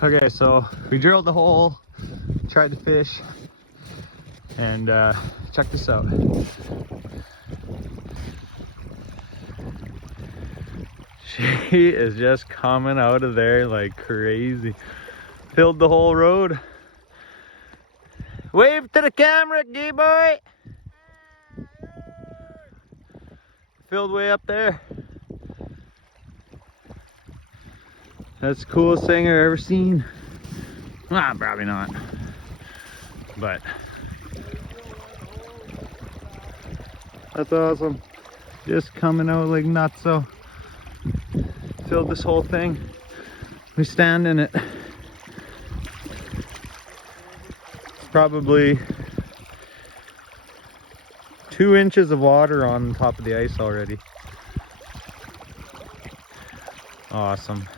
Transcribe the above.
Okay, so we drilled the hole, tried to fish, and check this out. She is just coming out of there like crazy. Filled the whole road. Wave to the camera, gay boy. Filled way up there. That's the coolest thing I've ever seen. Ah, probably not. But that's awesome. Just coming out like nuts. So filled this whole thing. We stand in it. It's probably 2 inches of water on top of the ice already. Awesome.